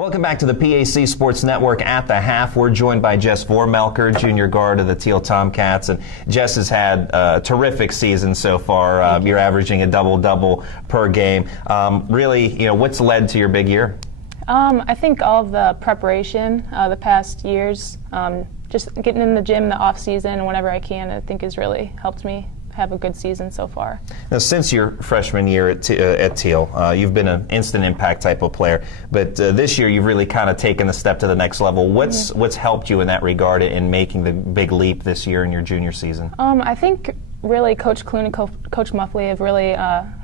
Welcome back to the PAC Sports Network at the half. We're joined by Jess Vormelker, junior guard of the Thiel Tomcats. And Jess has had a terrific season so far. You're averaging a double-double per game. Really, what's led to your big year? I think all of the preparation the past years, just getting in the gym in the off season whenever I can, I think has really helped me have a good season so far. Now, since your freshman year at Thiel, you've been an instant impact type of player, but this year you've really kind of taken the step to the next level. What's helped you in that regard in making the big leap this year in your junior season? I think really Coach Clune and Coach Muffley have really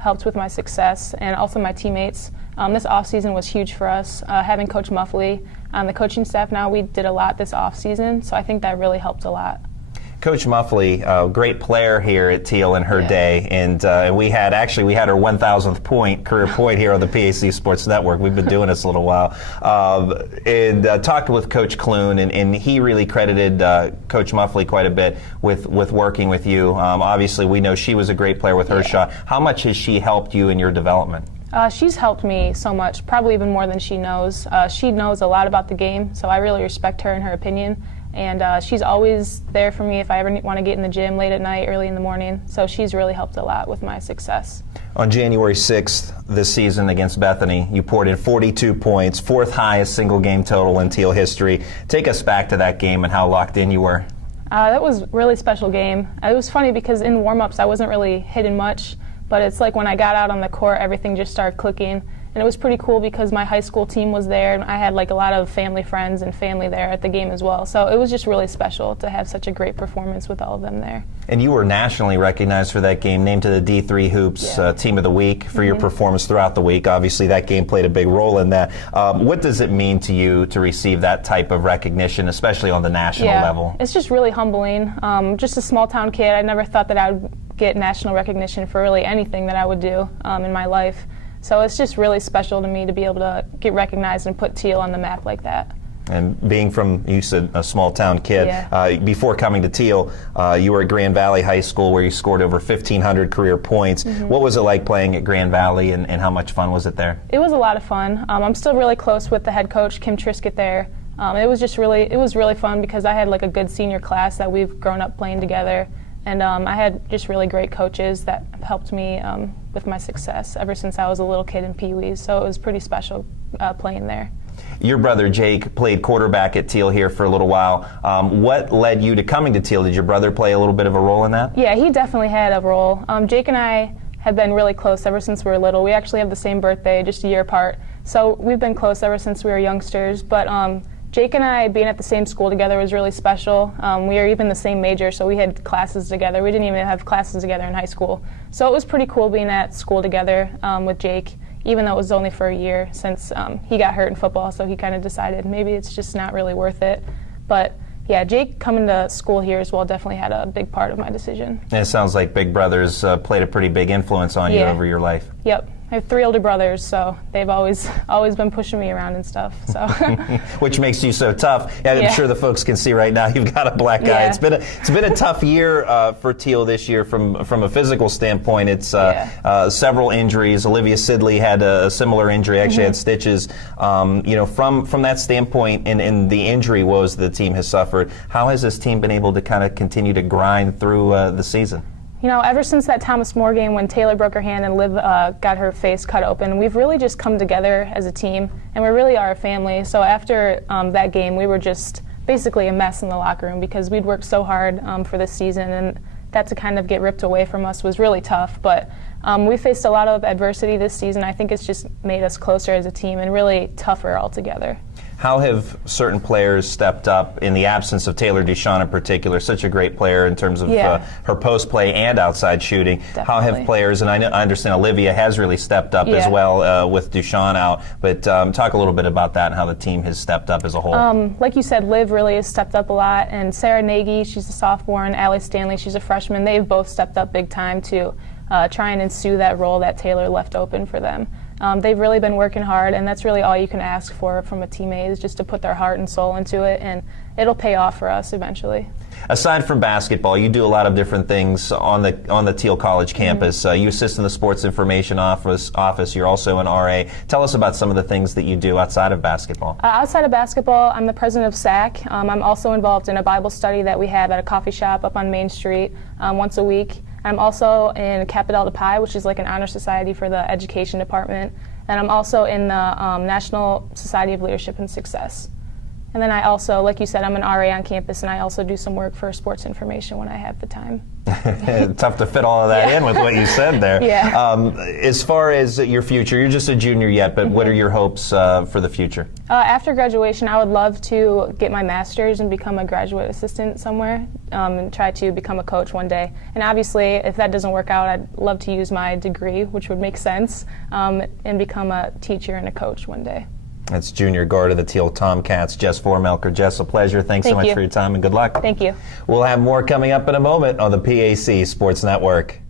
helped with my success, and also my teammates. This off-season was huge for us. Having Coach Muffley on the coaching staff now, we did a lot this off-season, so I think that really helped a lot. Coach Muffley, a great player here at Thiel in her day, and we had her 1,000th career point here on the PAC Sports Network. We've been doing this a little while, and talked with Coach Clune, and he really credited Coach Muffley quite a bit with working with you. Obviously, we know she was a great player with her shot. How much has she helped you in your development? She's helped me so much, probably even more than she knows. She knows a lot about the game, so I really respect her and her opinion. And she's always there for me if I ever want to get in the gym late at night, early in the morning. So she's really helped a lot with my success. On January 6th this season against Bethany, you poured in 42 points, fourth highest single game total in Thiel history. Take us back to that game and how locked in you were. That was a really special game. It was funny because in warm-ups I wasn't really hitting much, but it's like when I got out on the court, everything just started clicking. And it was pretty cool because my high school team was there, and I had like a lot of family friends and family there at the game as well. So it was just really special to have such a great performance with all of them there. And you were nationally recognized for that game, named to the D3 Hoops Team of the Week for your performance throughout the week. Obviously, that game played a big role in that. What does it mean to you to receive that type of recognition, especially on the national level? It's just really humbling. Just a small town kid, I never thought that I would get national recognition for really anything that I would do in my life. So it's just really special to me to be able to get recognized and put Thiel on the map like that. And being from, you said, a small town kid, before coming to Thiel, you were at Grand Valley High School where you scored over 1,500 career points. What was it like playing at Grand Valley, and how much fun was it there? It was a lot of fun. I'm still really close with the head coach, Kim Trisket, there. It was really fun because I had like a good senior class that we've grown up playing together. And I had just really great coaches that helped me with my success ever since I was a little kid in Pee Wees. So it was pretty special playing there. Your brother Jake played quarterback at Thiel here for a little while. What led you to coming to Thiel? Did your brother play a little bit of a role in that? Yeah, he definitely had a role. Jake and I have been really close ever since we were little. We actually have the same birthday, just a year apart. So we've been close ever since we were youngsters. But Jake and I being at the same school together was really special. We were even the same major, so we had classes together. We didn't even have classes together in high school. So it was pretty cool being at school together with Jake, even though it was only for a year since he got hurt in football, so he kind of decided maybe it's just not really worth it. But yeah, Jake coming to school here as well definitely had a big part of my decision. And it sounds like big brothers played a pretty big influence on you over your life. Yep. I have 3 older brothers, so they've always been pushing me around and stuff. So, which makes you so tough. I'm sure the folks can see right now you've got a black eye. It's been a tough year for Thiel this year from a physical standpoint. It's several injuries. Olivia Sidley had a similar injury. Actually had stitches. From that standpoint and the injury woes the team has suffered, how has this team been able to kind of continue to grind through the season? Ever since that Thomas More game when Taylor broke her hand and Liv got her face cut open, we've really just come together as a team, and we really are a family. So after that game, we were just basically a mess in the locker room because we'd worked so hard for this season, and that to kind of get ripped away from us was really tough. But we faced a lot of adversity this season. I think it's just made us closer as a team and really tougher all together. How have certain players stepped up in the absence of Taylor Desean in particular, such a great player in terms of her post play and outside shooting? Definitely. How have players, and I understand Olivia has really stepped up as well with Desean out, but talk a little bit about that and how the team has stepped up as a whole. Like you said, Liv really has stepped up a lot, and Sarah Nagy, she's a sophomore, and Allie Stanley, she's a freshman. They've both stepped up big time to try and ensue that role that Taylor left open for them. They've really been working hard, and that's really all you can ask for from a teammate, is just to put their heart and soul into it, and it'll pay off for us eventually. Aside from basketball, you do a lot of different things on the Thiel College campus. You assist in the sports information office. You're also an RA. Tell us about some of the things that you do outside of basketball. Outside of basketball, I'm the president of SAC. I'm also involved in a Bible study that we have at a coffee shop up on Main Street once a week. I'm also in Kappa Delta Pi, which is like an honor society for the education department. And I'm also in the National Society of Leadership and Success. And then I also, like you said, I'm an RA on campus, and I also do some work for sports information when I have the time. Tough to fit all of that in with what you said there. Yeah. As far as your future, you're just a junior yet, but what are your hopes for the future? After graduation, I would love to get my master's and become a graduate assistant somewhere, and try to become a coach one day. And obviously, if that doesn't work out, I'd love to use my degree, which would make sense, and become a teacher and a coach one day. That's junior guard of the Thiel Tomcats, Jess Vormelker. Jess, a pleasure. Thanks so much for your time, and good luck. Thank you. We'll have more coming up in a moment on the PAC Sports Network.